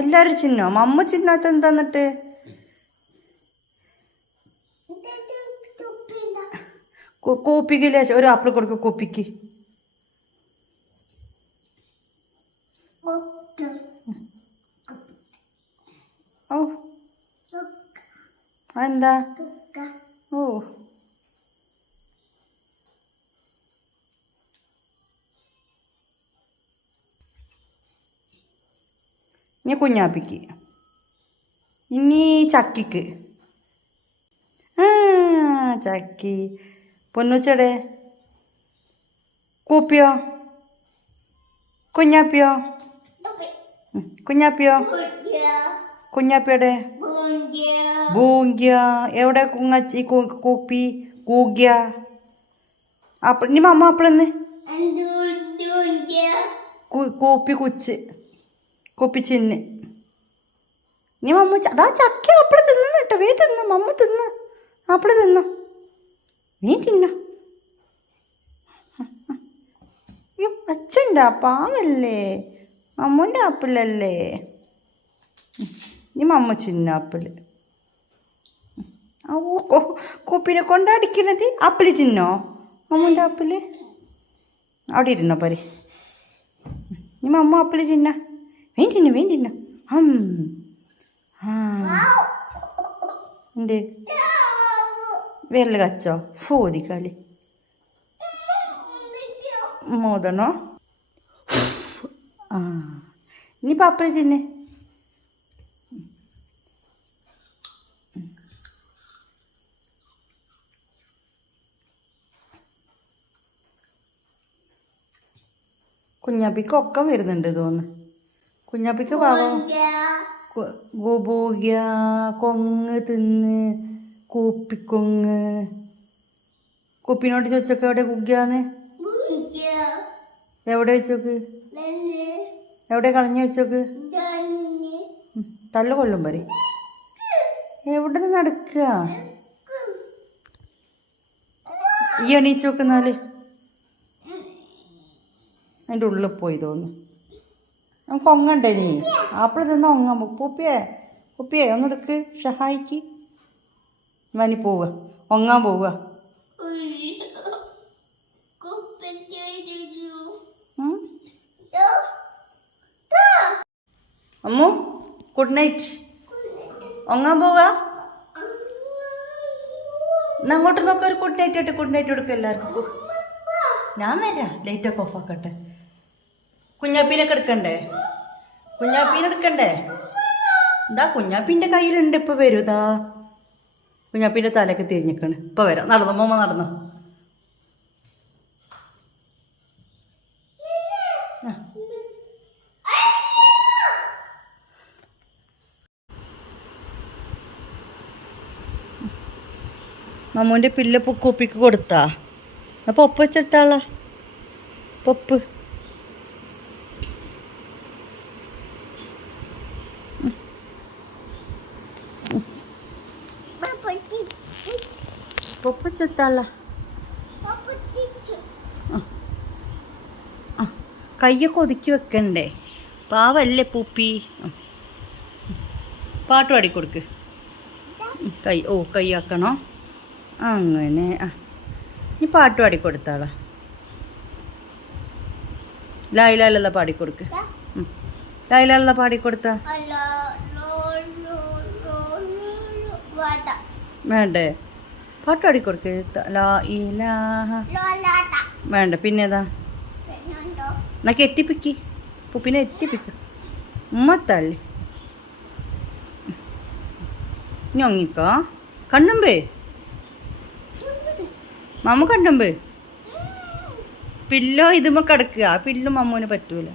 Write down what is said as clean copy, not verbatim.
എല്ലാരും ചിന്നോ? മമ്മ ചിന്നാത്ത എന്താ എന്നിട്ട്? കോപ്പിക്കില്ലേ ഒരു ആപ്പിൾ കൊടുക്കും കോപ്പിക്ക്. ഓ എന്താ? ഓ ഇനി കുഞ്ഞാപ്പിക്ക്, ഇനി ചക്കിക്ക്. ചക്കി. പൊന്നുച്ചടെ കൂപ്പിയോ? കുഞ്ഞാപ്പിയോ? കുഞ്ഞാപ്പിയോ? കുഞ്ഞാപ്പിയുടെ ബൂങ്ക്യ. എവിടെ കുങ്ങച്ചി കൂപ്പി കൂഗ്യ? ആപ്പിൾ. ഇനി മമ്മ ആപ്പിളെന്ന് കൂപ്പി കുച്ച് കൂപ്പി ചിന്ന്. ഇനി മമ്മ അതാ ചക്ക ആപ്പിള് തിന്നു കേട്ടോ. വേ തിന്നു മമ്മ തിന്നു. ആപ്പിള് തിന്നു. നീ തിന്നോ? അയ്യോ അച്ഛൻ്റെ പാവല്ലേ, മമ്മൂൻ്റെ ആപ്പിളല്ലേ. ഇനി മമ്മ ചിന്ന ആപ്പിള്. ഓ കോപ്പിനെ കൊണ്ടടിക്കണത്. ആപ്പിള് തിന്നോ മമ്മൂൻ്റെ ആപ്പിള്? അവിടെ ഇരുന്നോ പരി. ഇനി മമ്മ ആപ്പിള് തിന്ന. വേം തിന്നു വേം തിന്നു. എന്ത് വിരൽ കച്ചോ? ഫോതിക്കാല് മോതണോ? ഇനി പാപ്പിള് തിന്നെ. കുഞ്ഞാപ്പിക്ക് ഒക്കെ വരുന്നുണ്ട് തോന്നുന്നു. കുഞ്ഞാപ്പിക്ക് പാവം ഗോബോഗ്യ കൊങ്ങ് തിന്ന് കൂപ്പിക്കൊങ്ങ്. കുപ്പിനോട് ചോദിച്ചൊക്കെ എവിടെ കുഗ്യാന്ന്? എവിടെ വെച്ചോക്ക്? എവിടെ കളഞ്ഞു വെച്ചോക്ക്? തല്ല കൊല്ലും പറ. എവിടെ നിന്ന് നടക്കുക? ഈ എണീച്ച് നോക്കുന്നാല് അതിൻ്റെ ഉള്ളിൽ പോയി തോന്നുന്നു. നമുക്ക് ഒങ്ങണ്ടേ നീ? ആപ്പിൾ തിന്നാ ഒങ്ങാൻ പൂപ്പിയേ കുപ്പിയേ ഒന്നെടുക്ക് സഹായിക്ക്. മനി പോവുക ഒങ്ങാൻ പോവുക. Ammu good night. ഒങ്ങാൻ പോവുക. എന്നാ അങ്ങോട്ട് നോക്കാം. ഒരു ഗുഡ് നൈറ്റ് ആയിട്ട് ഗുഡ് നൈറ്റ് കൊടുക്കുക എല്ലാവർക്കും. ഞാൻ വരാം. ലൈറ്റൊക്കെ ഓഫാക്കട്ടെ. കുഞ്ഞാപ്പീനൊക്കെ എടുക്കണ്ടേ? കുഞ്ഞാപ്പീനെടുക്കണ്ടേ? എന്താ കുഞ്ഞാപ്പീൻ്റെ കയ്യിലുണ്ട്. ഇപ്പോൾ വരും. ഇതാ കുഞ്ഞാപ്പീൻ്റെ തലയൊക്കെ തിരിഞ്ഞിക്കാണ്. ഇപ്പോൾ വരാം. നടന്നോ മോമ്മ നടന്നോ. മമ്മൂൻ്റെ പില്ല കുപ്പിക്ക് കൊടുത്താ? അപ്പോൾ ഒപ്പ് വെച്ചെടുത്താളാ പൊപ്പ്. പൊപ്പ് ചെത്താള. കയ്യൊക്കെ ഒതുക്കി വെക്കണ്ടേ? പാവല്ലേ പൂപ്പി. പാട്ട് പാടിക്കൊടുക്ക്. കൈയാക്കണോ? അങ്ങനെ. നീ പാട്ട് പാടിക്കൊടുത്താളാ. ലായിലാലല്ല പാടിക്കൊടുക്ക്. ലായിലാലല്ല പാടിക്കൊടുത്ത വേണ്ടേ? പാട്ട് പാടിക്കൊടുക്ക്. വേണ്ട. പിന്നേതാ? എന്നാ കെട്ടിപ്പിക്ക്. പൂപ്പിനെ എത്തിപ്പിച്ച ഉമ്മത്തള്ളി. ഞൊങ്ങിക്കോ. കണ്ണുമ്പേ മമ്മ കണ്ണുമ്പ്. പില്ലോ ഇതുമ്മ കിടക്കുക. ആ പില്ലും മമ്മൂന് പറ്റൂല.